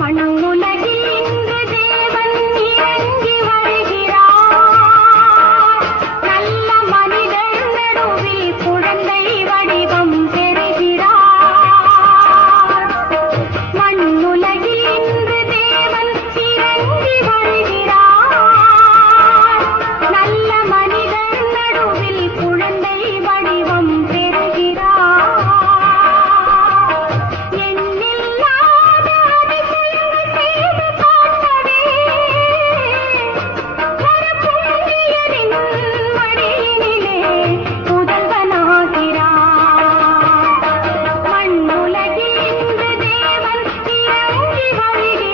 மண்ணுலகில் இன்று தேவன் இறங்கி வருகிறார். நல்ல மனிதர் நடுவில் குழந்தை வடிவம் பெறுகிறார். மண்ணுலகில் இன்று தேவன் இறங்கி வருகிறார். நல்ல மனிதர் நடுவில் குழந்தை வடிவம் பெறுகிறார். எண்ணில்லாத அதிசயங்கள் செய்து காட்டவே ஒரு புண்ணியரின் மடியினிலே முதல்வனாகிறார். மண்ணுலகில் இன்று தேவன் இறங்கி வருகிறார்.